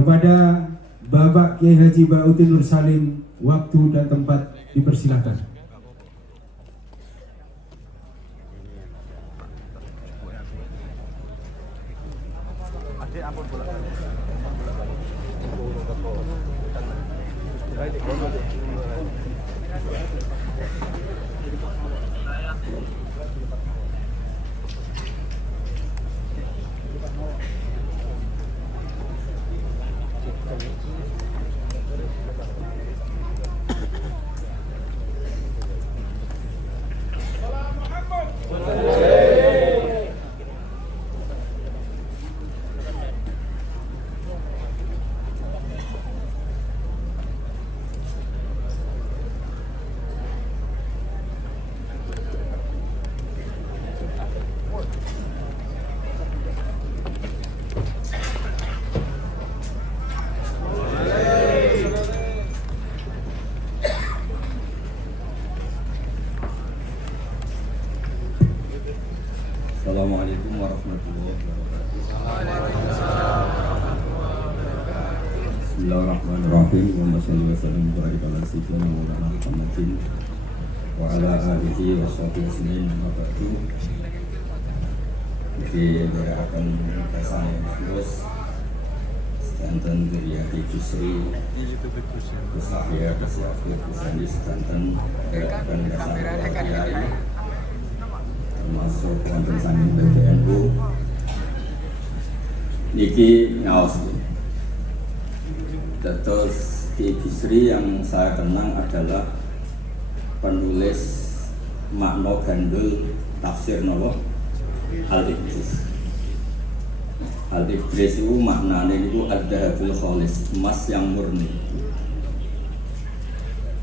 Kepada Bapak Kiai Haji Bautin Nur Salim, waktu dan tempat dipersilahkan. Assalamualaikum warahmatullahi wabarakatuh. Bismillahirrahmanirrahim. Wa sallallahu wasallam barik ala sayyidina Maulana Muhammadin wa ala alihi wa sahbihi ajmain. Amma ba'du. Jadi akan kesan yang terus sedanten dari Jusri Kusahya Kusyafir Kusandi sedanten akan kesan dari termasuk wonten saking PBNU niki ngaos. Terus Kiai Bisri yang saya kenang adalah penulis makna gandul tafsir nopo Al-Ibris. Al-Ibris itu maknanya itu ad-dahabul khalis, emas yang murni.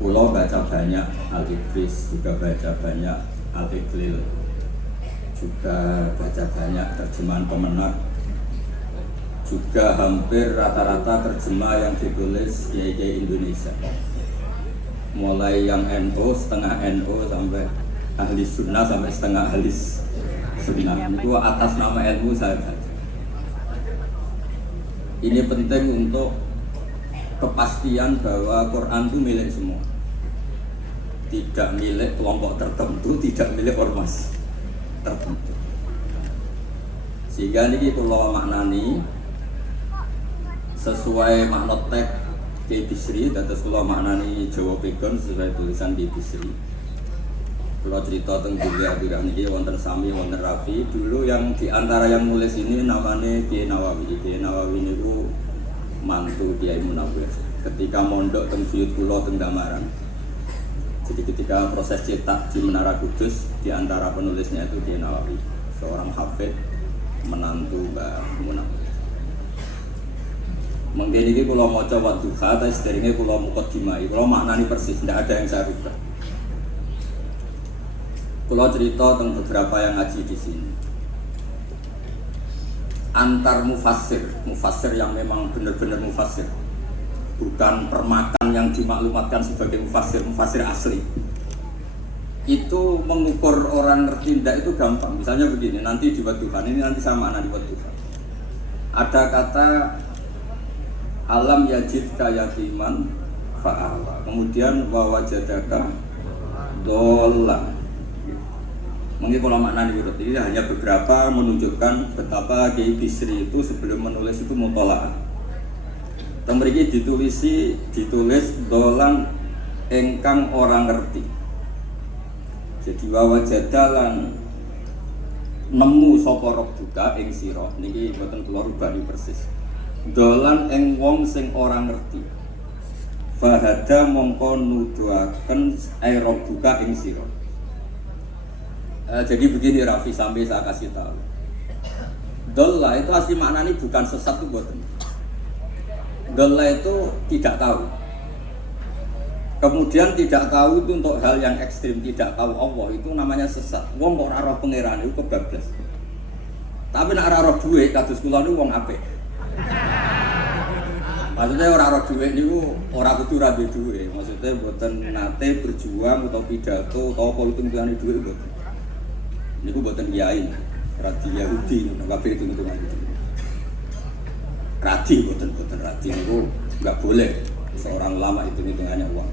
Pulau baca banyak Al-Ibris, juga baca banyak Al-Iqlil, juga baca banyak terjemahan Kemenak, juga hampir rata-rata terjemah yang ditulis kiai-kiai Indonesia, mulai yang NU, setengah NU sampai ahli sunnah sampai setengah ahli sunnah, itu atas nama ilmu saya baca. Ini penting untuk kepastian bahwa Quran itu milik semua, tidak milik kelompok tertentu, tidak milik ormas tertentu. Sehingga ini kalau maknani sesuai makna teks Kiai Bisri, dan kalau maknani Jawa Pegon sesuai tulisan Kiai Bisri. Kalau cerita tentang Julia ini wonten Sami, wonten Rafi. Dulu yang diantara yang nulis ini namanya Kiai Nawawi. Kiai Nawawi ini itu mantu Kiai Munawwir. Ketika mondok teng Suyut Kulo teng Damaran. Jadi ketika proses cetak di Menara Kudus, di antara penulisnya itu Kiai Nawawi, seorang hafid menantu Mbah Munawwir. Mungkin ini kalau mau coba duha, tapi sederhana kalau mau kodimai, kalau maknani persis, tidak ada yang saya rubah. Kalau cerita tentang beberapa yang ngaji di sini, antar mufassir yang memang benar-benar mufassir, bukan permakan yang dimaklumatkan sebagai mufassir asli. Itu mengukur orang ngerti tidak itu gampang. Misalnya begini, nanti di Wadduhan ini nanti sama di Wadduhan. Ada kata alam yajidka yatiman fa'awa, kemudian wawajadaka dolan. Mungkin kalau makna ini hanya beberapa menunjukkan betapa Kiai Bisri itu sebelum menulis itu mutola'ah. Temriki ditulis dolan engkang orang ngerti. Jadi wawajadalan nemu sapa rabbuka ing sira niki mboten kula rubani persis. Dolan ing wong sing ora ngerti. Fahada mongko nuduhaken rabbuka ing sira. Jadi begini Rafi, sampai saya kasih tahu. Dolla itu asli maknanya bukan sesat itu mboten. Dolla itu tidak tahu. Kemudian tidak tahu itu untuk hal yang ekstrim, tidak tahu Allah itu namanya sesat. Wong kok ora roh pangeran itu kebablas. Tapi nek ora roh dhuwit kados kula niku wong apik. Maksudnya ora roh dhuwit niku ora kudu ra duwe dhuwit. Maksudnya mboten nate berjuang atau pidato atau politik ngene dhuwit mboten. Niku mboten kiai, radi Yahudi kabeh itu. Radi, boten radi itu nggak boleh seorang ulama itu hitungannya uang.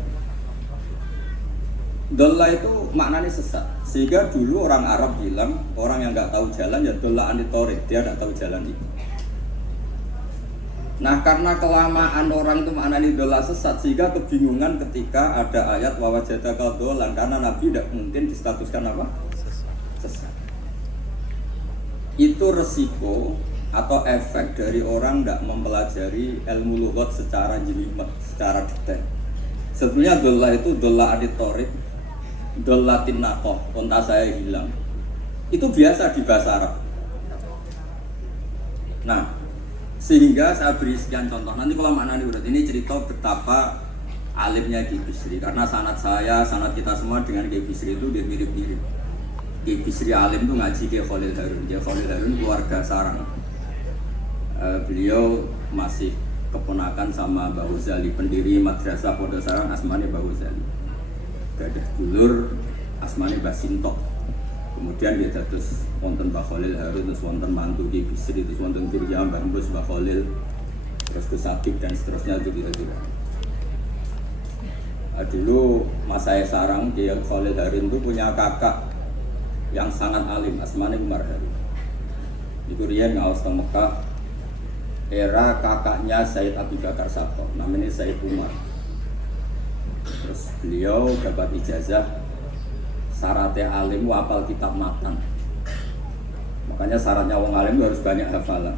Dolla itu maknanya sesat. Sehingga dulu orang Arab bilang orang yang nggak tahu jalan ya dolla anitorik, dia nggak tahu jalan itu. Nah karena kelamaan orang itu maknanya dolla sesat, sehingga kebingungan ketika ada ayat wawajadaka dolan, karena Nabi tidak mungkin distatuskan apa? Sesat. Itu resiko atau efek dari orang tidak mempelajari ilmu lughat secara jelimet, secara detail. Sebenarnya dolla itu dolla anitorik, dollatin naqah, unta saya hilang. Itu biasa di bahasa Arab. Nah, sehingga saya beri sekian contoh. Nanti kalau maknanya udah ini cerita betapa alimnya Ki Bisri, karena sanad saya, sanad kita semua dengan Ki Bisri itu dia mirip-mirip. Ki Bisri alim itu ngaji Ki Khalil Harun. Ki Khalil Harun keluarga sarang. Beliau masih keponakan sama Mbah Ghazali, pendiri madrasah Pondok Sarang asmane Mbah Ghazali. Gadah dulur asmane Mbah Sintok. Kemudian dia terus wonten Mbah Khalil Harun, terus wonten mantu Ki Bisri, terus wonten Kirja Mbah Mbus, Mbah Khalil, terus Gus Habib dan seterusnya itu gitu. Dulu mas saya sarang Ki Khalil Harun itu punya kakak yang sangat alim, asmane Umar Harun. Itu riyen ngaos teng Mekah. Era kakaknya Said Abu Bakar Sabto, namanya Said Umar. Terus beliau dapat ijazah syaratnya alim hafal kitab matan. Makanya syaratnya wong alim harus banyak hafalan.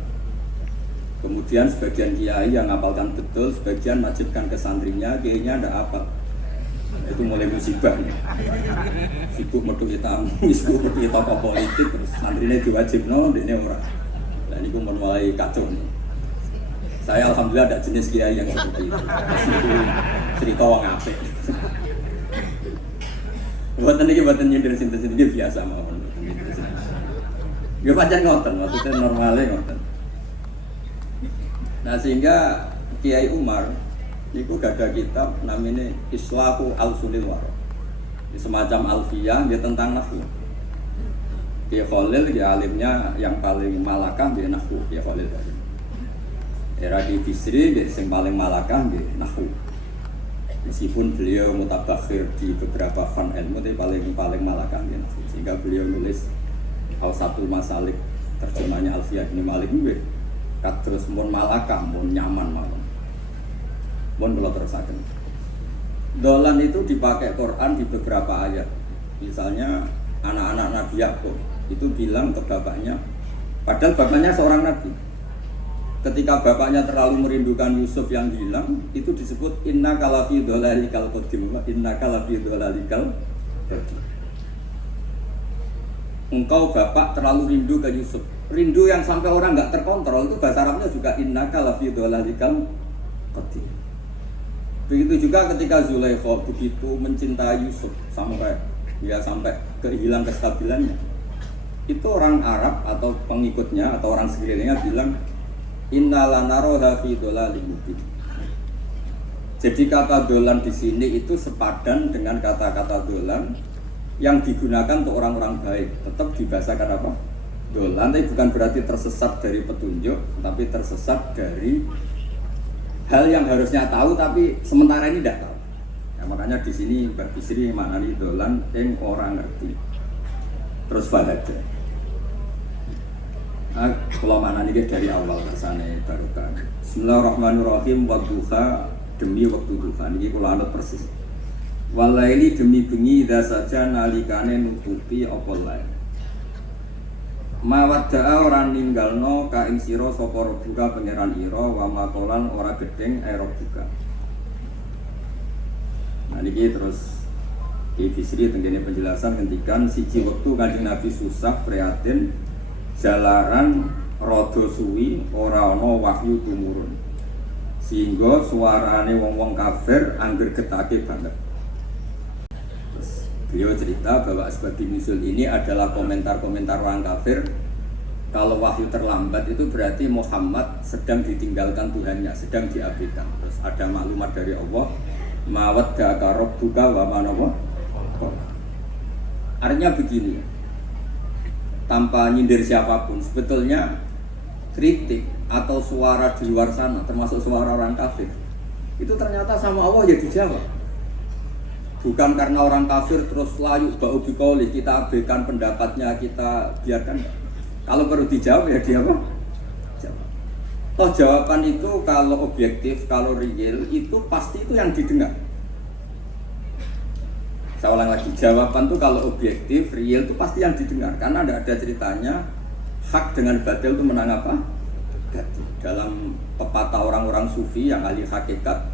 Kemudian sebagian kiai yang hafalkan betul, sebagian wajibkan ke santrinya, kiainya ndak hafal. Itu mulai musibah nih. Sibuk metu tamu, sibuk metu tokoh politik, terus santrinya diwajibno, dene ora. Dan ini mulai kacau nih. Saya alhamdulillah ada jenis kiai yang seperti itu. Cerita wong apik. Buatan nyindir sinten biasa mawon. Nggih pancen ngoten, maksudnya normalnya ngoten. Nah sehingga Kiai Umar niku gadah kitab namanya Islahu Al-Sulil Waro. Semacam alfiyah dia tentang nahwu. Kiai Khalil dia alimnya yang paling malakah dia nahwu, Kiai Khalil. Era di Bisri yang paling malakah di nahwu. Meskipun beliau mutabakhir di beberapa fan ilmu, tapi paling malakah di nahwu. Sehingga beliau nulis Awsatul Masalik, terjemahnya Alfiyah bin Malik gue. Kat terus mun malakah, mun nyaman mawon. Mun kula terusaken. Dolan itu dipakai Quran di beberapa ayat. Misalnya anak-anak Nabi Yakub itu bilang ke bapaknya, padahal bapaknya seorang nabi. Ketika bapaknya terlalu merindukan Yusuf yang hilang, itu disebut inna kalafi dhalalikal qadim, inna kalafi dhalalikal qadim. Engkau bapak terlalu rindu ke Yusuf, rindu yang sampai orang nggak terkontrol, itu bahasa Arabnya juga inna kalafi dhalalikal qadim. Begitu juga ketika Zulaikha begitu mencintai Yusuf sampai kehilang kestabilannya, itu orang Arab atau pengikutnya atau orang sekelilingnya bilang inna lanaroha fi dolalim mubin. Jadi kata dolan di sini itu sepadan dengan kata-kata dolan yang digunakan untuk orang-orang baik. Tetap dibahasakan apa? Dolan, tapi bukan berarti tersesat dari petunjuk, tapi tersesat dari hal yang harusnya tahu tapi sementara ini tidak tahu. Ya, makanya di sini Mbak Bisri maknani dolan yang orang ngerti. Terus fahadah. Kalau mana ini dari awal kersane barokah. Bismillahirrahmanirrahim. Wadduha, demi waktu duha. Ini kalau anut persis. Walaili demi bengi ida saja nalikane nutupi apa lain. Mawadda'a orang ninggalno ka ing sira sapa rabbuka pangeran ira wa matolan ora gedeng rabbuka. Nah niki terus Ki Bisri tengene penjelasan ngendikan siji wektu Kanjeng Nabi susah prihatin jalaran rada suwi ora ana wahyu tumurun. Sehingga suarane wong-wong kafir angger getake banget. Terus beliau cerita bahwa asbab nuzul ini adalah komentar-komentar orang kafir. Kalau wahyu terlambat itu berarti Muhammad sedang ditinggalkan Tuhannya, sedang diabaikan. Terus ada maklumat dari Allah, mawaddaka rabbuka wa ma nawa. Artinya begini, tanpa nyindir siapapun, sebetulnya kritik atau suara di luar sana, termasuk suara orang kafir, itu ternyata sama Allah ya dijawab. Bukan karena orang kafir terus layu bau bikauli, kita abaikan pendapatnya, kita biarkan. Kalau perlu dijawab ya dia apa? Jawab. Toh jawaban itu kalau objektif, kalau real itu pasti itu yang didengar. Saya ulang lagi, jawaban itu kalau objektif, real itu pasti yang didengar. Karena tidak ada ceritanya hak dengan batil itu menang apa? Dalam pepatah orang-orang sufi yang ahli hakikat,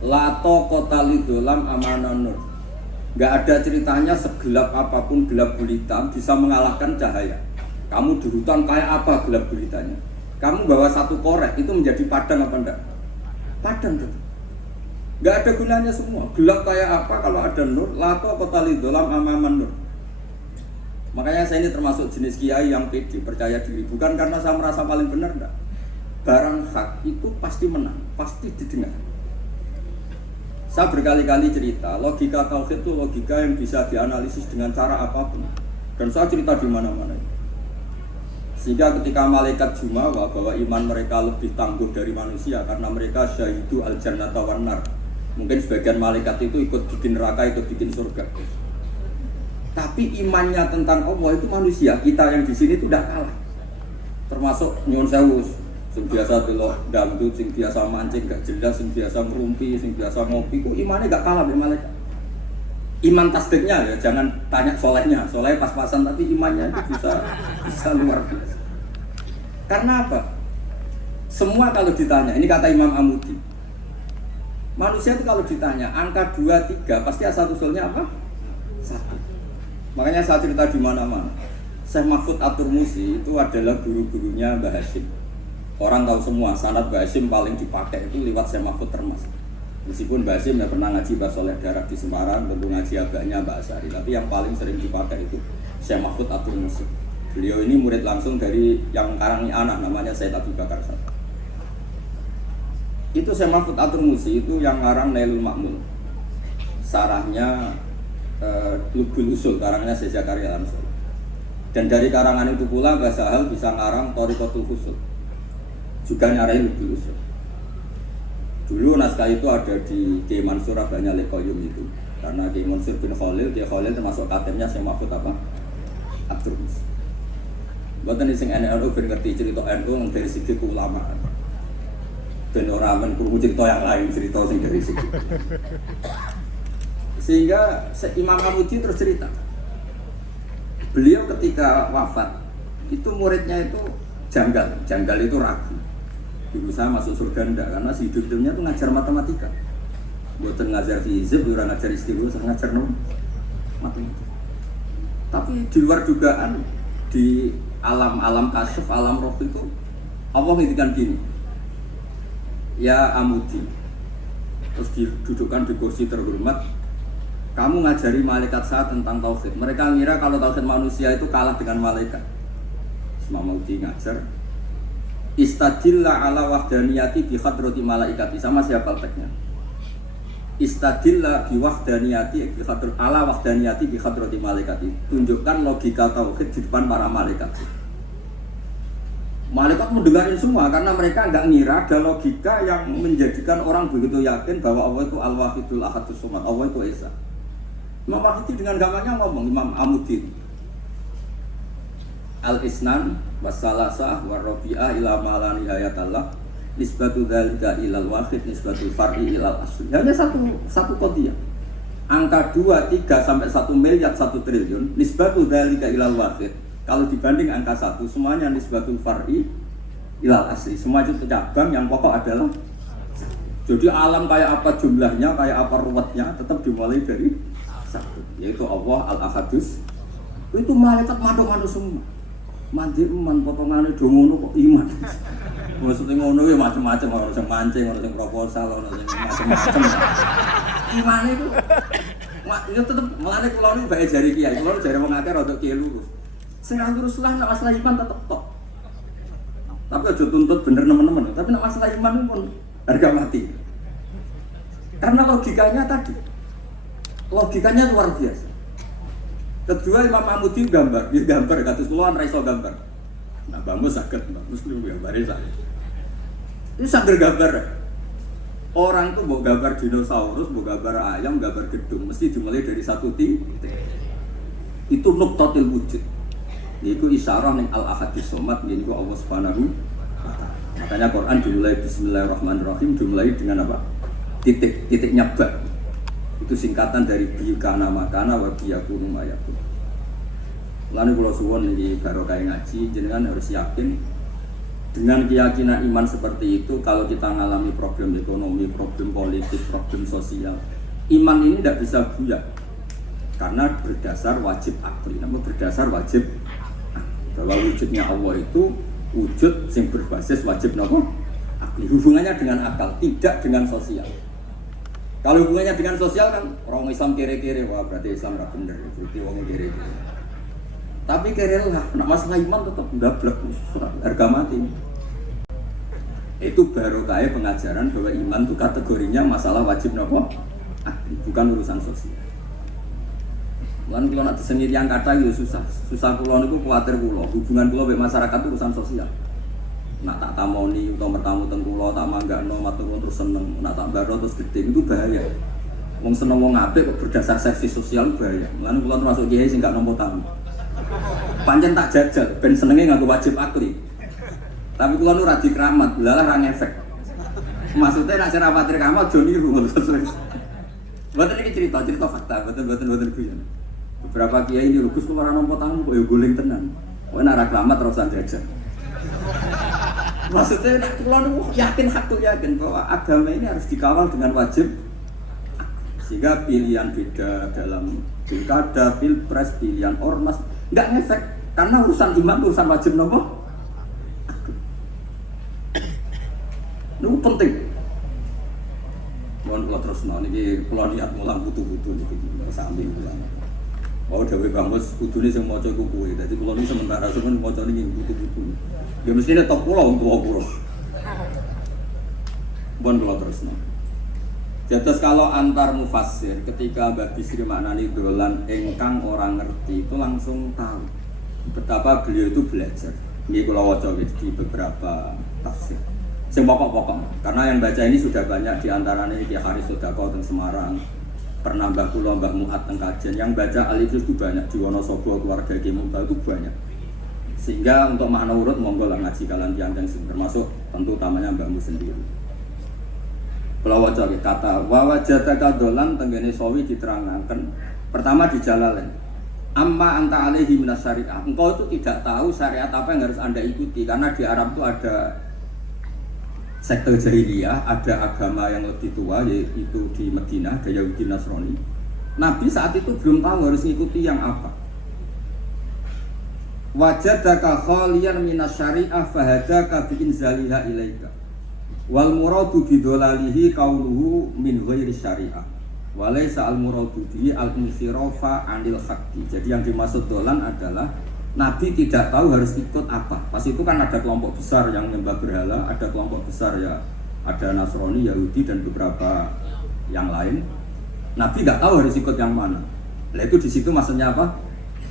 lato kota lidolam amanah nur. Nggak ada ceritanya segelap apapun gelap gulita bisa mengalahkan cahaya. Kamu di hutan kayak apa gelap gulitanya? Kamu bawa satu korek itu menjadi padang apa enggak? Padang tuh. Nggak ada gunanya semua. Gelap kayak apa kalau ada nur? Lato kota lidolam amanah nur. Makanya saya ini termasuk jenis kiai yang pede, percaya diri. Bukan karena saya merasa paling benar, enggak. Barang hak itu pasti menang, pasti didengar. Saya berkali-kali cerita, logika tauhid itu logika yang bisa dianalisis dengan cara apapun. Dan saya cerita di mana-mana. Sehingga ketika malaikat jumawa bahwa iman mereka lebih tangguh dari manusia karena mereka syahidu al-jannata wan nar. Mungkin sebagian malaikat itu ikut bikin neraka, ikut bikin surga. Tapi imannya tentang Allah itu manusia, kita yang di sini itu tidak kalah. Termasuk nyuwun sewu, sing biasa delok dangdut, sing biasa mancing gak jelas, sing biasa ngerumpi, sing biasa ngopi, kok imannya gak kalah dengan malaikat. Iman tasdiknya ya, jangan tanya solehnya, soleh pas-pasan tapi imannya itu bisa luar biasa. Karena apa? Semua kalau ditanya, ini kata Imam Amudi, manusia itu kalau ditanya angka 2, 3 pasti asal usulnya apa? 1. Makanya saya cerita di mana-mana. Syekh Mahfud At-Turmusi itu adalah guru-gurunya Mbah Hasyim. Orang tahu semua sanad Mbah Hasyim paling dipakai itu lewat Syekh Mahfud Termas. Meskipun Mbah Hasyim ya pernah ngaji Mbah Soleh Darah di Semarang, tentu ngaji agaknya Mbah Asyari, tapi yang paling sering dipakai itu Syekh Mahfud At-Turmusi. Beliau ini murid langsung dari yang karangi anak namanya Said Abu Bakar Sa'ad. Itu Syekh Mahfud At-Turmusi itu yang ngarang Nailul Ma'mul. Sarahnya Lubul Usul, karangnya Syekh Zakaria Al-Ansari. Dan dari karangan itu pula Mbah Sahal bisa ngarang Thariqatul Usul, juga nyarai Lubul Usul. Dulu naskah itu ada di Kiai Mansur Abahnya Lekoyum itu, karena Kiai Mansur bin Khalil, Kiai Khalil termasuk katibnya Syekh Mahfud apa? At-Turmusi. Buatan sing NU ben ngerti cerita NU dari segi keulamaan. Dan orang men cerita yang lain, cerita sing dari segi. Sehingga Imam Amudi terus cerita, beliau ketika wafat itu muridnya itu janggal itu ragu. Ibu saya masuk surga enggak, karena si hidupnya itu ngajar matematika. Buatan ngajar fisik, bukan ngajar istilah, ngajar matematika. Tapi di luar dugaan, di alam kasyaf, alam roh itu Allah ngintikan gini, ya Amudi, terus didudukkan di kursi terhormat, kamu ngajari malaikat saya tentang tauhid. Mereka ngira kalau tauhid manusia itu kalah dengan malaikat. Imam Amudi ngajar, istadilla ala wahdaniyati bi hadrati malaikati. Sama siapa teksnya? Istadilla bi wahdaniyati bi hadrati ala wahdaniyati bi hadrati malaikati. Tunjukkan logika tauhid di depan para malaikat. Malaikat mendengarin semua karena mereka enggak ngira ada logika yang menjadikan orang begitu yakin bahwa Allah itu Al-Wahidul Ahadus Samad, Allah itu Esa. Imam Wahidi dengan gampangnya ngomong, Imam Amudi, Al-Isnan wassalasah warrobi'ah ila ma'ala nihayatallah nisbatu dhalika ilal wahid nisbatu far'i ilal asli. Hanya satu qadiyah. Angka 2, 3 sampai 1 miliar 1 triliun nisbatu dhalika ilal wahid. Kalau dibanding angka 1 semuanya nisbatu far'i ilal asli. Semua itu cabang yang pokok adalah. Jadi alam kayak apa jumlahnya, kayak apa ruwetnya tetap dimulai dari satu, yaitu Allah Al-Ahadus. Itu malaikat mandu-mandu semua. Mandi iman, potongannya dongono kok iman. Maksudnya ngono ya macam-macam, orang yang mancing, orang yang proposal, orang yang macam-macam. Iman itu, ya tetap melalui pulau ini baik jari kiai, pulau jari mengajar untuk kiai lurus. Saya lurus lah, nak masalah iman tetap tok. Tapi aja tuntut bener teman-teman. Tapi nak masalah iman pun harga mati. Karena logikanya tadi, logikanya luar biasa. Kedua Imam Amudi gambar, dia gambar, kados kula ora iso gambar. Nah, bagus saged, bagus kuwi gambare saya. Ini sambil gambar. Orang tuh mau gambar dinosaurus, mau gambar ayam, gambar gedung, mesti dimulai dari satu titik. Itu nuqtatul wujud. Yaitu isyarah ning al-ahadis somad, yaitu Allah Subhanahu wa ta'ala. Makanya Quran dimulai bismillahirrahmanirrahim, dimulai dengan apa? Titiknya ba. Itu singkatan dari biyukana makana wa biyakunu mayakun. Lalu kalau suwon ini barokah ngaji, jenengan harus yakin dengan keyakinan iman seperti itu. Kalau kita mengalami problem ekonomi, problem politik, problem sosial, iman ini tidak bisa buyar karena berdasar wajib akli, namun berdasar wajib bahwa wujudnya Allah itu wujud yang berbasis wajib nopo akli. Hubungannya dengan akal, tidak dengan sosial. Kalau hubungannya dengan sosial kan orang Islam kere-kere, wah berarti Islam tidak benar, berarti orang kere-kere. Tapi kere lah, nak masalah iman tetap ndablek, harga mati. Itu baru kayak pengajaran bahwa iman itu kategorinya masalah wajib nopo akli, bukan urusan sosial. Lan kalau nak sendiri yang kata itu susah kulon itu khawatir kulo. Hubungan kulo dengan masyarakat itu urusan sosial. Nak tak tamoni atau bertamu teng kulo tak manggano matur terus seneng, nak tak baro terus gede itu bahaya. Wong seneng wong apik kok berdasar seksi sosial bahaya. Lan kulo termasuk kiai sing gak nampa tamu. Pancen tak jajal ben senenge nganggo wajib akli. Tapi kulo nu ra dikeramat, lalah ra ngefek. Maksudnya nak sira patir kamu aja niru ngono terus. Mboten iki cerita fakta, mboten guyon. Beberapa kiai ini lugus kok ora nampa tamu kok ya guling tenan. Kok nek ora keramat terus jajal. Maksudnya nek kula niku yakin bahwa agama ini harus dikawal dengan wajib. Sehingga pilihan beda dalam pilkada, pilpres, pilihan ormas enggak ngefek karena urusan iman urusan wajib nopo. Itu penting. Mohon kula terusno niki kula niat mulang butuh-butuh niki sambil mulang. Oh dewe Bangos kudune sing maca iku kuwi. Dadi kula niki sementara sampeyan maca niki butuh-butuh. Ya mestine top kula wong tuwa. Mohon kula terusno. Jadi kalau antar mufassir ketika Mbak Bisri maknani dolan engkang orang ngerti itu langsung tahu betapa beliau itu belajar. Ini kula waca di beberapa tafsir. Yang pokok-pokok, karena yang baca ini sudah banyak diantaranya Kiai Haris Sodako teng Semarang, pernah Mbah Kula Mbah Muat teng Kajen, yang baca Al-Idris itu banyak, di Wonosobo keluarga Kiai Mumtaz itu banyak. Sehingga untuk makna urut monggo lah ngaji kalian yang termasuk tentu utamanya Mbahmu sendiri. Kalau waca kata wawajataka dolan tenggene sawi diterangkan pertama di Jalalain. Amma anta alaihi minas syariah. Engkau itu tidak tahu syariat apa yang harus Anda ikuti karena di Arab itu ada sekte jahiliyah, ada agama yang lebih tua yaitu di Madinah, ada Yahudi Nasrani. Nabi saat itu belum tahu harus mengikuti yang apa. Wajadaka khaliyan minas syariah fahadaka bi inzaliha ilaika. Wal muradu bidolalihi qauluhu min ghairi syariah. Walaysa al muradu bi al insirafa anil haqqi. Jadi yang dimaksud dolan adalah Nabi tidak tahu harus ikut apa. Pas itu kan ada kelompok besar yang menyembah berhala, ada kelompok besar ya, ada Nasrani, Yahudi dan beberapa yang lain. Nabi tidak tahu harus ikut yang mana. Nah itu di situ maksudnya apa?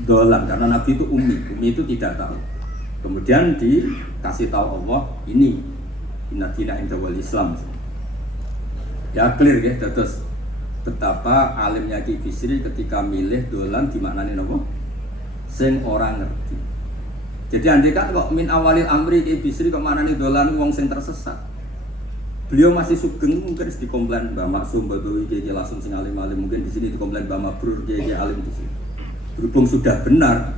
Dolan, karena Nabi itu ummi itu tidak tahu. Kemudian dikasih tahu Allah ini inna dina inda wal Islam. Ya clear ya, terus betapa alimnya Ki Bisri ketika milih dolan dimaknani apa? Sing orang ngerti. Jadi andai kan kok min awalil amri Ki Bisri kok maknani dolan wong sing tersesat. Beliau masih sugeng mungkin dikomplain Mbak Maksum Badawi Kiai langsung sing alim-alim mungkin di sini dikomplain Mbak Mabrur Kiai alim di sini. Berhubung sudah benar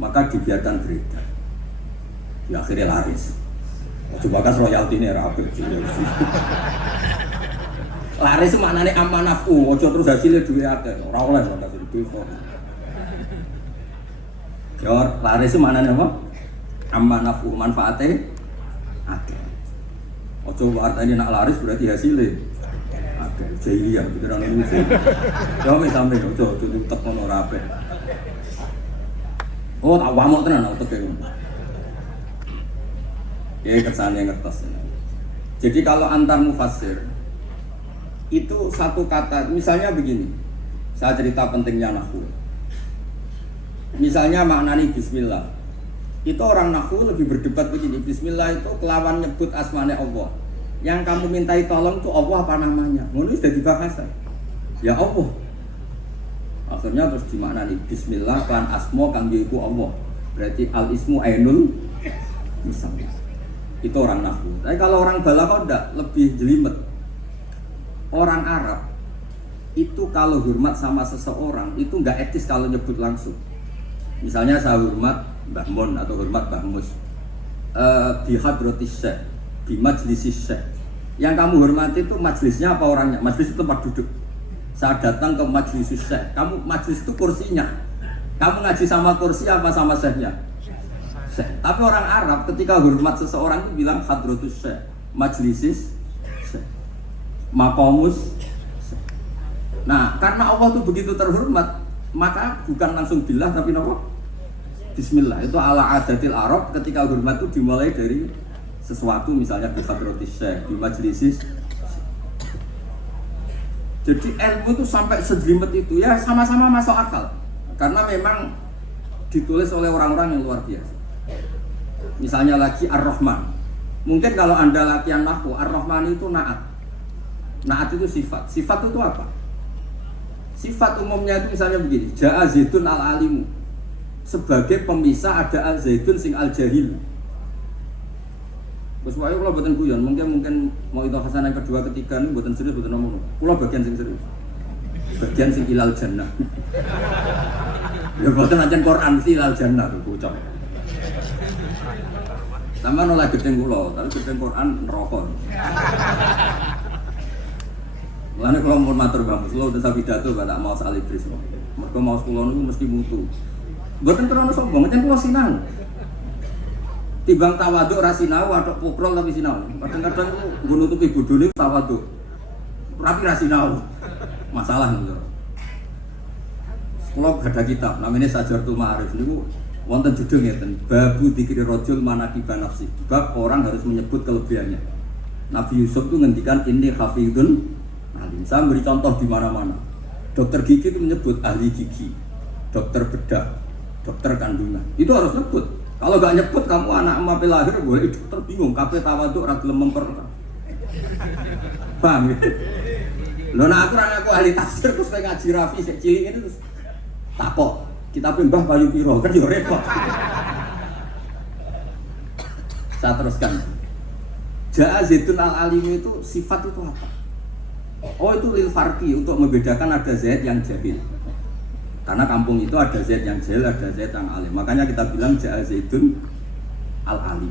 maka dibiarkan beredar. Ya akhirnya laris. Coba kas royalti ini rapi. Laris maknane amanafu, ojo terus hasilnya duwe akeh. Ora oleh kok duwe. Ya laris itu maknanya apa? Amanafu manfaatnya akeh. Ojo artinya nak laris berarti hasilnya akeh. Jahiliyah pikiran ngono sih. Ya wis sampe ojo diutek ngono ora apik. Oh tak wamuk tenan utek ngono. Ya kesannya ngertos. Jadi kalau antar mufassir itu satu kata, misalnya begini. Saya cerita pentingnya nahwu. Misalnya maknani bismillah. Itu orang nahwu lebih berdebat begini, bismillah itu kelawan nyebut asmane Allah. Yang kamu mintai tolong itu Allah apa namanya? Ngono sudah dibahas. Ya Allah. Akhirnya terus dimaknani bismillah kan asma kanggo iku Allah. Berarti al ismu ainul misalnya. Itu orang nahwu. Tapi kalau orang balaghah enggak, lebih jelimet. Orang Arab itu kalau hormat sama seseorang itu enggak etis kalau nyebut langsung. Misalnya saya hormat Mbah Mun atau hormat Mbah Mus. Bi hadratis syekh, bi majlisis syekh. Yang kamu hormati itu majelisnya apa orangnya? Majelis itu tempat duduk. Saya datang ke majlis syekh. Kamu majlis itu kursinya. Kamu ngaji sama kursi apa sama syekhnya? Syekh. Tapi orang Arab ketika hormat seseorang itu bilang hadratus syekh, majlisis syekh, maqamus syekh. Nah, karena Allah itu begitu terhormat, maka bukan langsung billah tapi apa? Bismillah. Itu ala adatil Arab ketika hormat itu dimulai dari sesuatu misalnya di hadratus syekh, di majlisis. Jadi ilmu itu sampai sejelimet itu ya sama-sama masuk akal. Karena memang ditulis oleh orang-orang yang luar biasa. Misalnya lagi Ar-Rahman. Mungkin kalau Anda latihan nahwu, Ar-Rahman itu na'at. Na'at itu sifat. Sifat itu apa? Sifat umumnya itu misalnya begini, Ja'a Zaidun al-alimu. Sebagai pemisah ada al-Zaidun sing al-jahil. Terus wae kula mboten guyon, mungkin mau itu hasanah yang kedua ketiga ini mboten serius mboten ngomong. Kula bagian sing serius. Bagian sing ilal jannah. Ya mboten ancen Quran sih ilal jannah bocah. Sama nolak gedeng kula, tapi gedeng Quran neraka. Mulane kula mun matur Bang Muslo udah pidato tak mau salibris. Mergo mau kula niku mesti mutu. Mboten krana sombong, pancen kula sinau. Timbang tawaduk ra sinau, atok pokrol tapi sinau. Kadang-kadang nggo nutupi bodhone tawaduk. Rapi ra sinau. Masalah niku. Kula gadah kitab namanya Sajartul Ma'arif niku wonten judul ngeten, babu dzikri rajul manaqiba nafsi. Bab orang harus menyebut kelebihannya. Nabi Yusuf itu ngendikan ini hafidun alim. Saya beri contoh di mana-mana. Dokter gigi itu menyebut ahli gigi, dokter bedah, dokter kandungan. Itu harus nyebut. Kalau nggak nyebut kamu anak emak lahir boleh dokter bingung. Kabeh tawaduk ra gelem memper. Paham ya? Lho nek aku ahli tafsir terus kayak ngaji Rafi sik cilik itu terus takok. Kita Mbah Bayu Piro kan yo repot. Saya teruskan. Ja'a Zaidun al-alim itu sifat itu apa? Oh itu lil farqi untuk membedakan ada Zaid yang jahil. Karena kampung itu ada Zaid yang jahil, ada Zaid yang alim. Makanya kita bilang Ja'a Zaidun al-alim.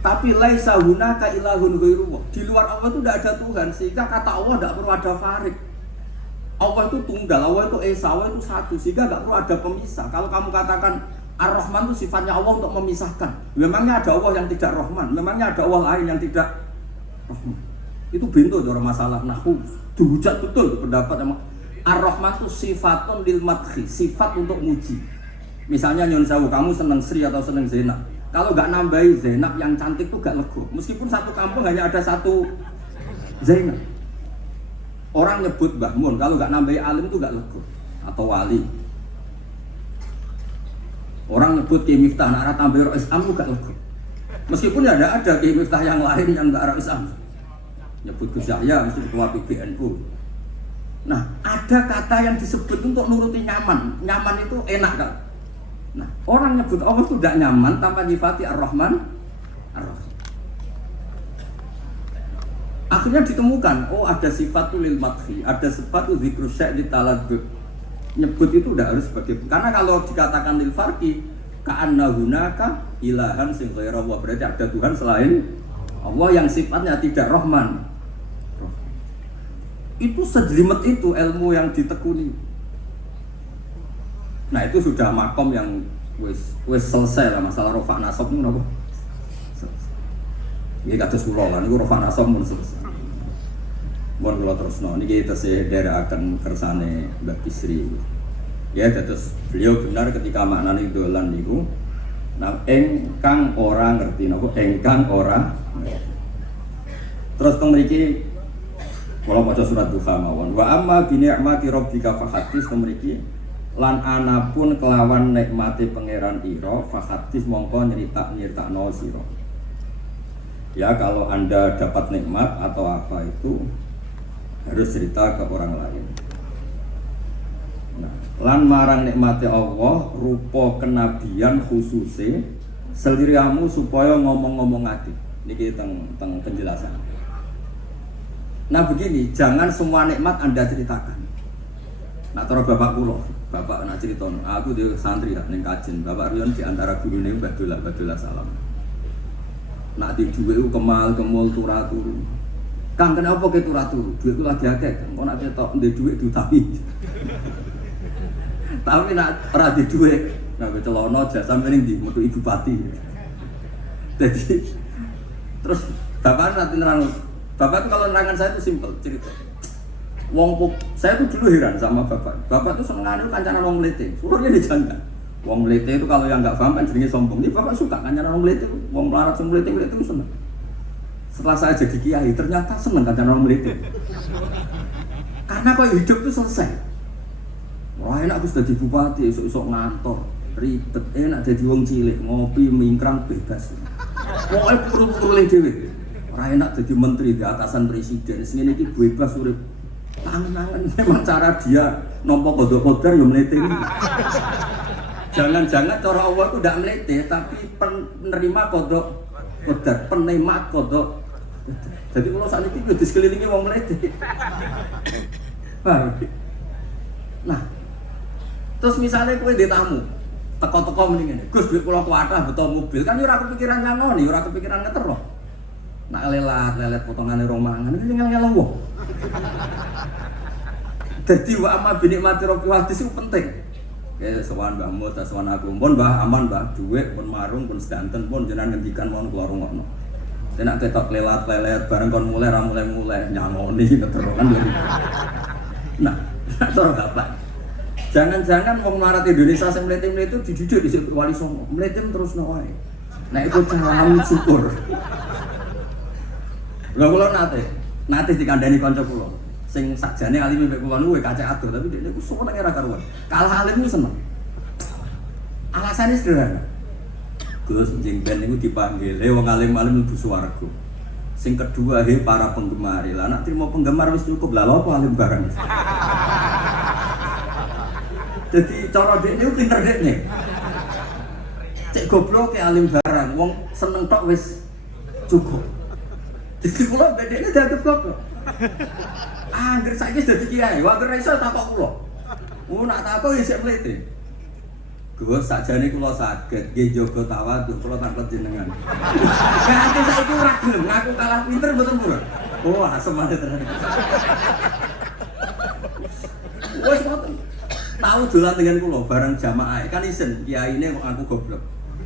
Tapi laisa hunaka ilahun ghairuhu. Di luar Allah itu tidak ada Tuhan, sehingga kata Allah tidak perlu ada farik. Allah itu tunggal, Allah itu esa, Allah itu satu, sehingga nggak perlu ada pemisah. Kalau kamu katakan Ar-Rahman itu sifatnya Allah untuk memisahkan. Memangnya ada Allah yang tidak Rahman, memangnya ada Allah lain yang tidak Rahman. Itu bintu dalam masalah nahwu. Dihujat betul pendapat emang. Ar-Rahman itu sifatun lil madhi, sifat untuk muji. Misalnya nyon sewu, kamu seneng Sri atau seneng Zainab. Kalau nggak nambahi Zainab yang cantik itu gak lego. Meskipun satu kampung hanya ada satu Zainab. Orang nyebut Mbah Mun, kalau nggak nambahi alim itu nggak lego atau wali. Orang nyebut Ki Miftah, arah tambah Islam itu nggak lego. Meskipun ya ada Ki Miftah yang lain yang nggak arah Islam. Nyebut Gus Yahya mesti ketua PBNU. Nah, ada kata yang disebut untuk nuruti nyaman. Nyaman itu enak kan? Nah, orang nyebut Allah itu tidak nyaman tanpa nyifati Ar-Rahman, Ar-Rahim. Akhirnya ditemukan, oh ada sifat lil madhi, ada sifat dzikru syai' di taladud. Nyebut itu tidak harus sebagai, karena kalau dikatakan lil farqi ka'anna hunaka ilahan sing ghairu Allah, berarti ada Tuhan selain Allah yang sifatnya tidak Rahman. Itu sejelimet itu ilmu yang ditekuni. Nah itu sudah makom yang wis selesai lah masalah rofa nasab itu apa? Ini kata sekolah lah, ini rofa nasab pun selesai. Mohon kalau terus ini kita daerah akan kersane Mbak Bisri. Ya terus beliau benar ketika maknanya dolan niku. Nah engkang orang ngerti, nopo engkang orang. Terus mriki kalau baca surat Duha mawon. Wa amma bi ni'mati rabbika fahaddits mriki lan anapun kelawan nikmati pangeran ira fahaddits mongko nyeritakno sira. Ya kalau Anda dapat nikmat atau apa itu harus cerita ke orang lain. Nah, lan marang nikmati Allah rupa kenabian khususe seliramu supaya ngomong-ngomong hati. Niki teng penjelasan. Nah begini, jangan semua nikmat Anda ceritakan. Nak cara bapak kula, bapak nak cerita, aku di santri ning kajen, bapak Riyon di antara gurune Mbah Dola salam. Nak di dhuwit kemal-kemul turu. Kang kenapa ke turu? Dhuwitku lagi akeh, kok nak ketok ndek dhuwit diutahi. Tapi nak ora di dhuwit, nak celana jasa mending di metu ibu pati. Jadi terus bapak nanti nerang, bapak itu kalau nerangan saya itu simpel cerita. Saya tuh dulu heran sama bapak. Bapak tuh seneng anu kancanan wong mlete. Sulurnya dijangan. Wong mlete itu kalau yang enggak paham kan jenenge sombong. Ini bapak suka kancanan wong mlete. Wong melarat sing mlete itu seneng. Setelah saya jadi kiai, ternyata seneng kancanan wong mlete. Karena kok hidup tuh selesai. Wah enak aku sudah jadi bupati, esuk-esuk ngantor, ribet, enak jadi wong cilik, ngopi, mingkrang, bebas. Pokoknya perlu-perlu dhewe. Ora enak jadi menteri di atasan presiden, sing iki bebas urip. Tangan-tangan memang cara dia nompo kodok-kodar ya melete ini. Jangan-jangan cara Allah itu tidak melete, tapi penerima kodok-kodar, penikmat kodok. Jadi kalau saat itu di sekelilingi wong melete. Nah, terus misalnya kowe di tamu, teko-teko mendingan, Gus duit kula kuatah betul mobil, kan ora kepikiran ngangoni, ora kepikiran ngeter loh. Nak lelet potongane romangan, iki ngel-ngel wong. Jadi wa amma binikmati rabbi hadis itu penting. Ya sowan Mbah Mut, sowan aku, pun Mbah aman Mbah, dhuwit pun marung pun sedanten pun jenengan ngendikan mon kula rungokno. Nek ketok lelet bareng kon mulai ra mulai nyangoni keterukan lho. Nah, cara bapak. Jangan-jangan wong marat Indonesia sing mlete-mlete itu dididik di Wali Songo. Mlete terusno wae. Nek iku cara syukur. Lha kula nate dikandani kanca kula. Sing sakjane alime mek kula niku kacek adoh, tapi dekne ku seneng ora karuan. Kalah alim ku seneng. Alasane sederhana. Gus njing ben niku dipanggil, wong alim-alim mlebu swarga. Sing kedua para penggemar. Lah nek trimo penggemar wis cukup, lah lha apa alim bareng. Jadi cara dekne ku pinter dekne. Cek goblok ke alim barang, wong seneng tok wis cukup. Jadi kula bedene dianggap goblok. Angger saiki dadi kiai, wae ora iso takok kula. Nak takok ya sik mlete. Gus sakjane kula saged nggih jaga tawadhu kula taklet jenengan. Kanthi saiki ora gelem ngaku kalah pinter mboten purun. Oh, asemane tenan. Wes ngoten. Tahu dolan dengan kula bareng jamaah kan isen kiyaine kok aku goblok.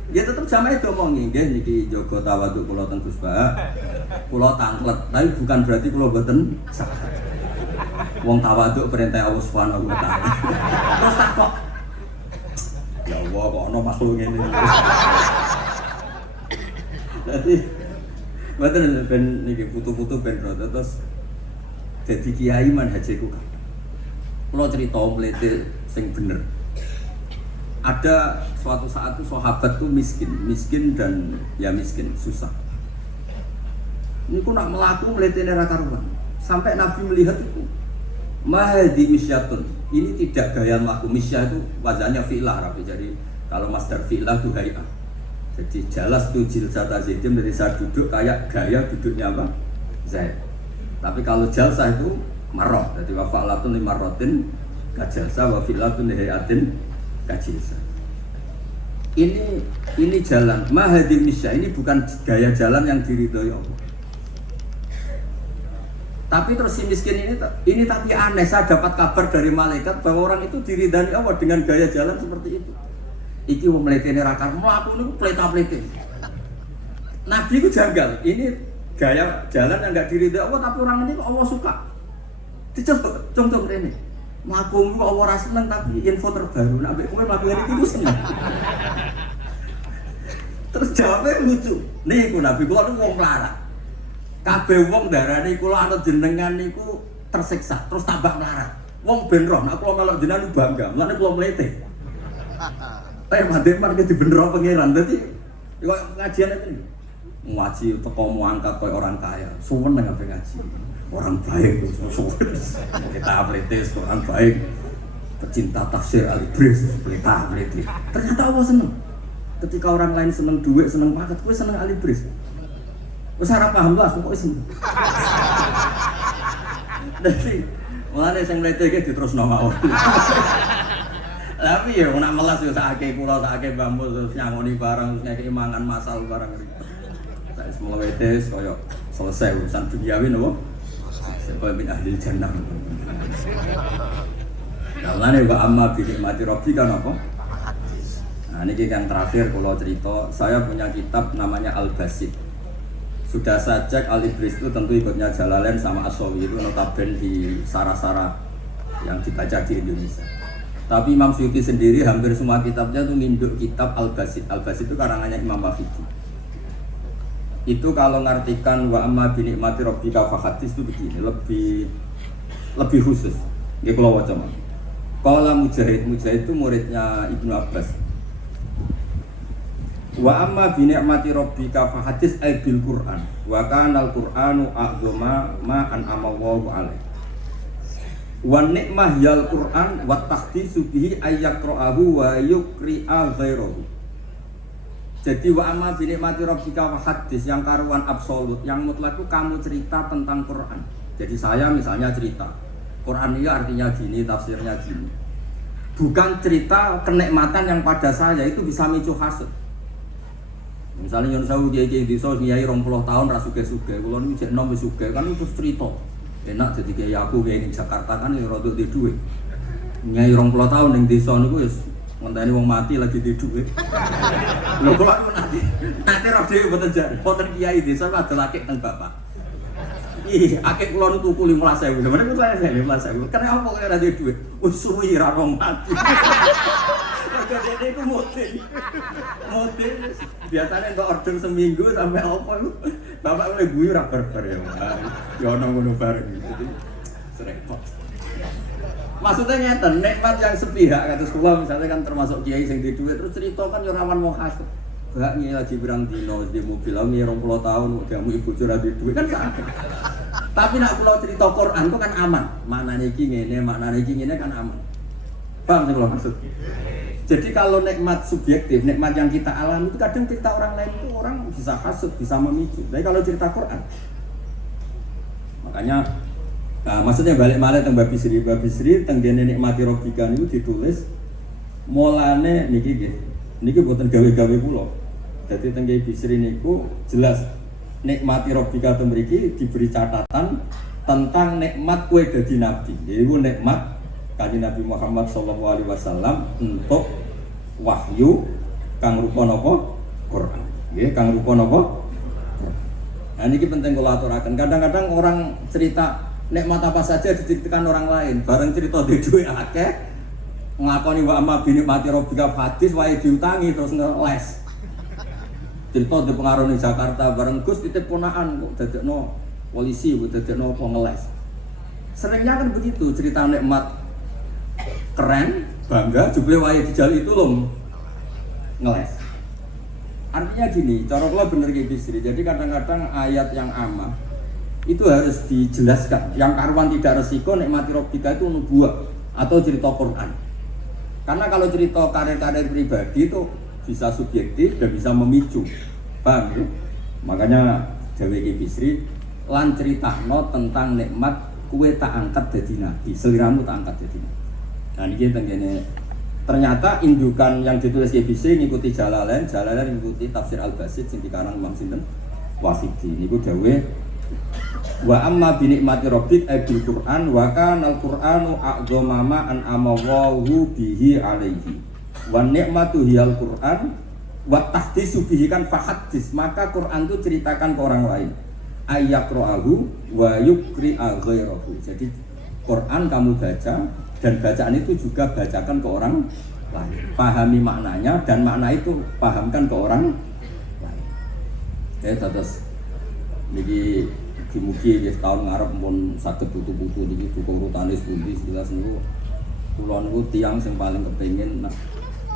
Ya tetep jamaah diomongi nggih niki jaga tawadhu kula teng Gus Ba. Kula tanglet, tapi bukan berarti kula mboten salah. Wong tawadhu perintah Allah Subhanahu wa taala. Terus takok. Ya Allah kok ana makhluk ngene. Dadi mboten ben niki putu-putu ben rada terus dadi kiai manhajiku kan. Kula cerita mlete sing bener. Ada suatu saat tuh sahabat tuh miskin dan ya miskin, susah. Ini ku nak melaku melihatnya ra karuan. Sampai Nabi melihat itu mahdi misyatun. Ini tidak gaya melaku. Misya itu wazannya fi'lah Rabi. Jadi kalau masdar fi'lah itu hay'ah. Jadi jalas tuh jilsata zaidim dari saat duduk kayak gaya duduknya apa? Zaid. Tapi kalau jalsah itu marrah. Jadi wafa'latun limarrotin kajalsah wa fi'latun lihayatin kajilsah. Ini jalan mahdi misya. Ini bukan gaya jalan yang diridhoi Allah. Tapi terus si miskin ini tapi aneh, saya dapat kabar dari malaikat bahwa orang itu diridani Allah dengan gaya jalan seperti itu. Iki wong mletene ra karo mlaku niku pleta-plete. Nabi ku janggal, ini gaya jalan yang enggak diridai Allah tapi orang ini kok Allah suka. Dicoba contoh rene. Mlaku ku Allah ra seneng tapi info terbaru nek kowe mlaku ngene iki ku seneng. Terus jawabnya lucu. Niku Nabi kula niku wong melarat. Kabeh wong darani kula anut jenengan niku tersiksa, terus tambah melarat. Wong ben roh, nek kula melok jenengan bangga, mulane kula mlete. Mate-mate dibener pangeran. Dadi kok ngajian iki. ngaji teko angkat koyo orang kaya. Suwen nang ngaji. Orang baik, kita apletis, orang baik, pecinta tafsir Al-Ibris, pelita. Ternyata Allah seneng. Ketika orang lain seneng duit, seneng paket, gue seneng Al-Ibris. Gue sarap paham lah, pokoknya seneng. Jadi, mulanya yang melete gitu terus nama Allah. Tapi ya, nak melas ya sakit pulau, sakit bambu, terus nyangoni barang, terus ngekei mangan masal barang. Saya semula wetes, koyok selesai urusan duniawi, nopo. Sebab min ahli jannah. Nah, ini wa amma bi nikmati rabbika napa? Nah, ini yang terakhir kalau cerita, saya punya kitab namanya Al-Basit. Sudah saya cek Al-Ibris itu tentu ikutnya Jalalain sama As-Sawi itu notabene di sara-sara yang dibaca di Indonesia. Tapi Imam Suyuti sendiri hampir semua kitabnya itu nginduk kitab Al-Basit. Al-Basit itu karangannya Imam Wahidi. Itu kalau ngartikan wa amma bi nikmati rabbika fahadits itu begini, lebih khusus. Nggih kula waca mawon. Qala Mujahid itu muridnya Ibnu Abbas. Wa amma bi nikmati rabbika fahadits ay bil Qur'an. Wa kana al-Qur'anu a'dhama ma an'ama Allahu alaihi. Wa nikmah yal Qur'an wa tahditsu bihi ay yaqra'ahu wa yuqri'a ghairahu. Jadi wa amma bi nikmati rabbika wa hadis yang karuan absolut, yang mutlak itu kamu cerita tentang Quran. Jadi saya misalnya cerita Quran ini artinya gini, tafsirnya gini. Bukan cerita kenikmatan yang pada saya itu bisa micu hasud. Misalnya yang saya kiai di desa kiai 20 tahun ra sugih-sugih, kula niku jek nom wis sugih kan itu cerita. Enak jadi kiai aku kiai ning Jakarta kan ya rada di dhuwit. Kiai 20 tahun ning desa niku wis ngonteni wong mati lagi di dhuwit. Lho kula nanti roh dhewe mboten jar. Wonten kiai desa padha akeh teng bapak. Ih, akeh kula niku tuku 15.000. Sampeyan kok saya 15.000. Karena apa kok ora di dhuwit? Wis suwi ra wong mati. Jadi itu motif biasanya untuk order seminggu sampai apa itu bapak boleh guyu raper ya ya ono ngono bareng jadi serempet maksudnya ngeten nikmat yang sepihak kata sekolah misalnya kan termasuk kiai sing di duit terus cerita kan yo rawan mau hasud gak ngi lagi berang dino di mobil lagi 20 tahun kamu ibu curah di duit kan sakit tapi nak pulau cerita Quran itu kan aman maknanya iki ngene kan aman paham sih kalau maksud. Jadi kalau nikmat subjektif, nikmat yang kita alami itu kadang cerita orang lain itu orang bisa hasud, bisa memicu. Tapi kalau cerita Quran, makanya, maksudnya balik malah tentang Babi Sri tentang nikmati robbika itu ditulis, mulane niki buatan gawe-gawe pulau. Jadi tentang Babi Sri niku jelas nikmati robbika itu mriki diberi catatan tentang nikmat kue dadi nabi. Jadi itu nikmat Kanjeng Nabi Muhammad SAW untuk wahyu kang rupa napa Quran. Nggih, kang rupa napa Quran. Nah niki penting kula aturaken. Kadang-kadang orang cerita nikmat apa saja diceritakan orang lain, bareng cerita di dhuwit akeh nglakoni wa amma bi nikmati rabbika hadis wae diutangi terus ngeles. Cerita di pengaruh di Jakarta bareng Gus titip ponakan kok dadekno polisi, kok dadekno apa ngeles. Seringnya kan begitu cerita nikmat keren, bangga, jubli wae dijali itu loh ngeles. Artinya gini, cara kula bener ki Bisri. Jadi kadang-kadang ayat yang amah itu harus dijelaskan. Yang karuan tidak resiko nikmati rabbika itu nubuah atau cerita Quran. Karena kalau cerita karir-karir pribadi itu bisa subjektif dan bisa memicu. Paham ya? Makanya Jawa ki Bisri lan critakno tentang nikmat kue tak angkat dadi nabi, seliramu tak angkat dadi nabi. Nah ini tenggene ternyata indukan yang ditulis YBC ngikuti Jalalain ngikuti tafsir Al-Basit sing dikarang Imam sinten Wahidi. Niku dawuh wa amma bi nikmati rabbik bil Qur'an wa kana al-Qur'anu a'dhamma ma an amawahu bihi alaihi. Wa nikmatu hiyal Qur'an wa tahdisu bihi kan fahadis, maka Quran itu ceritakan ke orang lain. Ayakra'ahu wa yukri'a ghairahu. Jadi Quran kamu baca dan bacaan itu juga bacakan ke orang lain. Pahami maknanya dan makna itu pahamkan ke orang lain. Terus niki mugi wis tahun ngarep pun saged butuh-butuh niki dukung rutane pundi jelas niku. Kula niku tiyang sing paling kepengin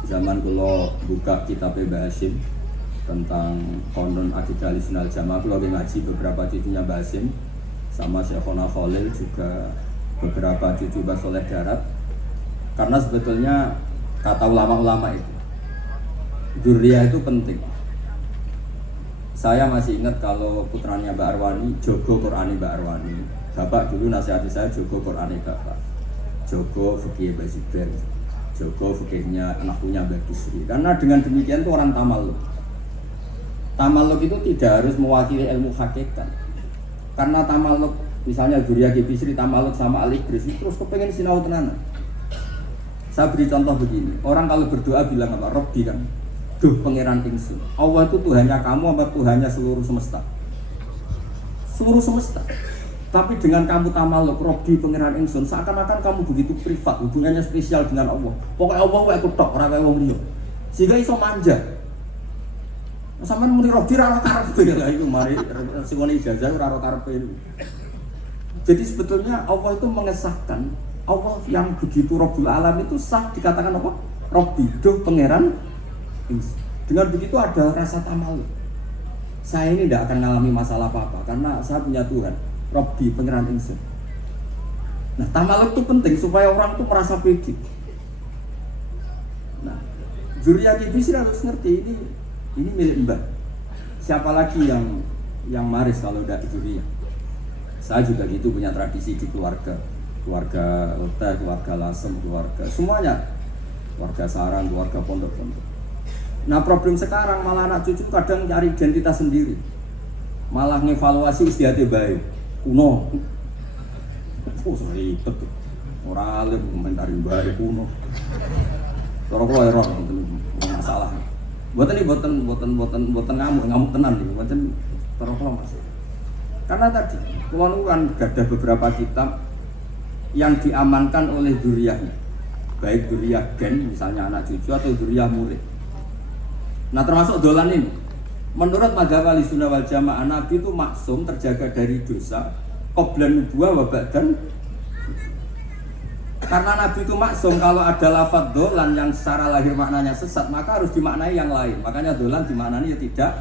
zaman kula buka kitab Mbah Hasyim tentang konon akidah Ahlussunnah wal Jamaah. Kalau ngaji beberapa cucunya Mbah Hasim sama Syekhona Khalil, juga beberapa cucu Mbah Soleh Darat. Karena sebetulnya kata ulama-ulama itu dzurriyah itu penting. Saya masih ingat kalau putranya Mbak Arwani jogo Qur'ani Mbak Arwani. Bapak dulu nasihati saya jogo Qur'ani Bapak, jogo fikih Mbak Zubair, jogo fikihnya anaknya Mbak Bisri. Karena dengan demikian itu orang tamaluk. Tamaluk itu tidak harus mewakili ilmu hakikat. Karena tamaluk, misalnya dzurriyah Ki Bisri tamaluk sama Al-Idris, terus kepengen sinau tenanan. Saya beri contoh begini, orang kalau berdoa bilang apa? Robbi kan, duh pangeran ingsun. Allah itu Tuhannya kamu apa Tuhannya seluruh semesta? Seluruh semesta. Tapi dengan kamu tamaluk, Robbi pangeran ingsun, seakan-akan kamu begitu privat, hubungannya spesial dengan Allah. Pokoknya Allah aku tok, orang kayak wong liya. Sehingga iso manja. Sampeyan muni Robbi ra karepe lha iku mari sing ijazah ora karepe. Jadi sebetulnya Allah itu mengesahkan, Allah yang begitu Rabbul Alam itu sah dikatakan apa? Robbi, duh pangeran. Dengan begitu ada rasa tamaluk. Saya ini tidak akan mengalami masalah apa-apa karena saya punya Tuhan, Robbi, pangeran ingsun. Nah, tamaluk itu penting supaya orang itu merasa pede. Nah, dzurriyah Ki Bisri harus ngerti ini milik Mbah. Siapa lagi yang maris kalau tidak dzurriyah? Saya juga gitu, punya tradisi di keluarga Lete, keluarga Lasem, keluarga semuanya, keluarga Sarang, keluarga pondok-pondok. Nah, problem sekarang malah anak cucu kadang cari identitas sendiri, malah ngevaluasi istiadatnya baik, kuno, ribet tuh, orang alim komentari baik kuno, orang kalau error, masalah. Buatan ngamuk tenan nih, buatan terus masih. Karena tadi, kalau kan ada beberapa kitab yang diamankan oleh dzurriyahnya, baik dzurriyah gen, misalnya anak cucu atau dzurriyah murid. Nah, termasuk dolan ini. Menurut mazhab Ahlussunnah wal Jamaah, Nabi itu maksum, terjaga dari dosa, qoblan nubuwah wa ba'dan. Karena Nabi itu maksum, kalau ada lafadz dolan yang secara lahir maknanya sesat, maka harus dimaknai yang lain. Makanya dolan dimaknai ya tidak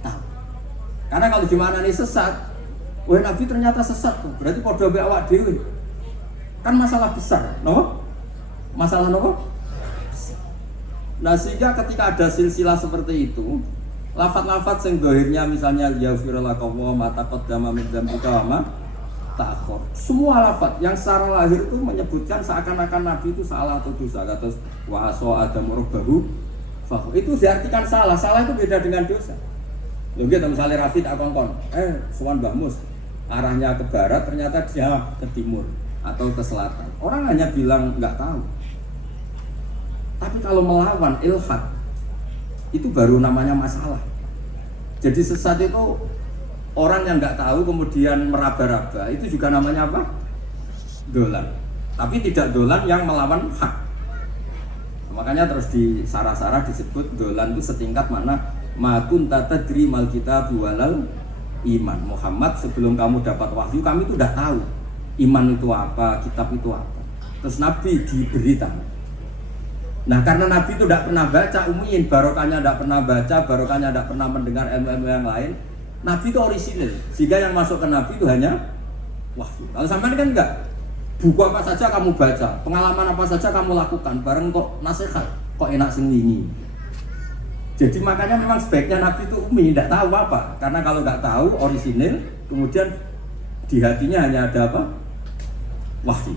tahu. Karena kalau dimaknai sesat, wah Nabi ternyata sesat tuh, berarti podo be awak dhewe. Kan masalah besar, no? Masalah no? Nah, sehingga ketika ada silsilah seperti itu, lafadz-lafadz yang dohirnya misalnya yaghfirullahu ma taqaddama min dzambika wa ma ta'akhkhar. Semua lafadz yang secara lahir itu menyebutkan seakan-akan Nabi itu salah atau dosa. Kata wa asa adamu rabbahu fa itu diartikan salah. Salah itu beda dengan dosa. Lho gitu, misalnya Rafid akon-kon, sowan Mbah Mus, arahnya ke barat, ternyata dia ke timur atau ke selatan. Orang hanya bilang nggak tahu. Tapi kalau melawan ilhad, itu baru namanya masalah. Jadi sesat itu orang yang nggak tahu kemudian meraba-raba, itu juga namanya apa? Dolan. Tapi tidak dolan yang melawan hak. Makanya terus di sarah-sarah disebut dolan itu setingkat mana? Ma kunta tadri mal kitab walal iman. Muhammad, sebelum kamu dapat wahyu, kami itu udah tahu iman itu apa, kitab itu apa. Terus Nabi diberitahu. Nah, karena Nabi itu tidak pernah baca, umumin barokahnya tidak pernah baca, barokahnya tidak pernah mendengar ilmu-ilmu yang lain. Nabi itu orisinil, sehingga yang masuk ke Nabi itu hanya wahyu. Kalau sampai kan enggak, buku apa saja kamu baca, pengalaman apa saja kamu lakukan, bareng kok nasihat, kok enak sing wingi. Jadi makanya memang sebaiknya Nabi itu umi, tidak tahu apa. Karena kalau nggak tahu orisinil, kemudian di hatinya hanya ada apa? Wahyu.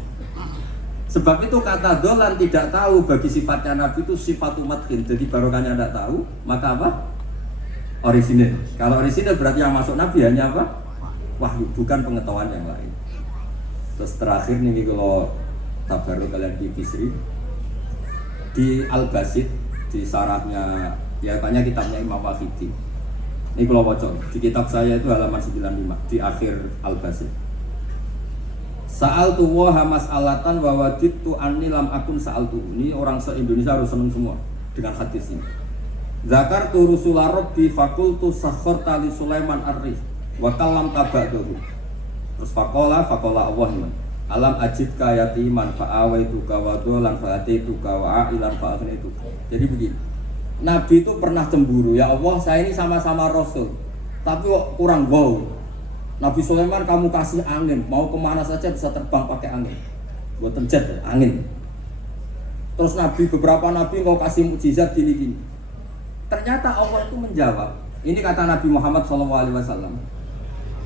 Sebab itu kata dolan tidak tahu bagi sifatnya Nabi itu sifat umatkin. Jadi barokahnya tidak tahu, maka apa? Orisinil. Kalau orisinil berarti yang masuk Nabi hanya apa? Wahyu, bukan pengetahuan yang lain. Terus terakhir nih kalau tabaruk kalian di Bisri, di Al-Basit, di sarahnya, ya banyak kitabnya Imam Wahidi. Ini kalau bocor, di kitab saya itu halaman 95 di akhir Al-Basit. Sa'al tuwa mas'alatan wa wajidtu anni lam akun sa'altu. Ini orang se-Indonesia harus senang semua dengan hadis ini. Zakartu rusula rabbi fakultu sakharta li Sulaiman ar-rih wa kallam tabatuhu. Terus faqala Allah iman. Alam ajidka yatiman fa'awaituka wa dolan fa'atituka wa a'ilan fa'aghnituka. Jadi begini. Nabi itu pernah cemburu, ya Allah saya ini sama-sama Rasul, tapi kok kurang wow. Nabi Sulaiman kamu kasih angin, mau kemana saja bisa terbang pakai angin, buat jet angin. Terus Nabi, beberapa Nabi kau kasih mukjizat gini-gini. Ternyata Allah itu menjawab, ini kata Nabi Muhammad SAW,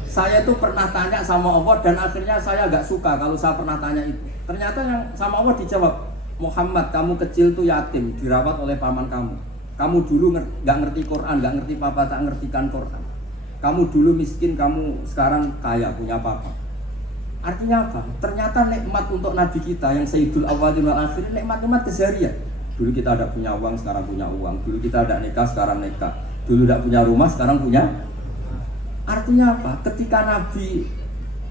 saya tuh pernah tanya sama Allah dan akhirnya saya agak suka kalau saya pernah tanya itu. Ternyata yang sama Allah dijawab, Muhammad kamu kecil tuh yatim, dirawat oleh paman kamu. Kamu dulu nggak ngerti Quran, nggak ngerti papa, tak ngertikan Quran. Kamu dulu miskin, kamu sekarang kaya, punya papa. Artinya apa? Ternyata nikmat untuk Nabi kita yang Sayyidul Awwalin wal Akhirin, nikmat-nikmat keseharian. Dulu kita ada punya uang, sekarang punya uang. Dulu kita ada nikah, sekarang nikah. Dulu tidak punya rumah, sekarang punya. Artinya apa? Ketika Nabi,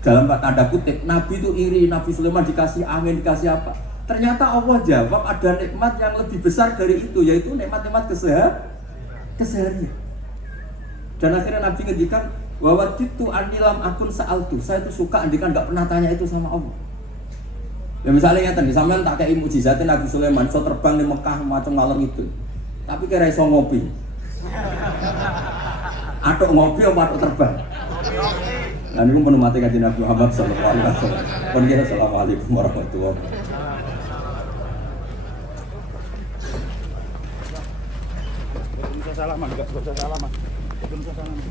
dalam tanda kutip, Nabi itu iri, Nabi Sulaiman dikasih angin, dikasih apa? Ternyata Allah jawab ada nikmat yang lebih besar dari itu, yaitu nikmat-nikmat keseharian. Dan akhirnya Nabi ngendikan, wawaditu anilam akun sa'altu. Saya itu suka andikan nggak pernah tanya itu sama Allah. Ya misalnya ngeten, sampean tak kayak mukjizatnya Nabi Sulaiman, so terbang di Mekah macam ngalor itu. Tapi kira iso ngopi. Atuk ngopi apa atuk terbang? Nah ini pun mati kajian Nabi Muhammad SAW. Assalamualaikum warahmatullahi wabarakatuh. Salaman, enggak usah salaman. Belum usah salaman.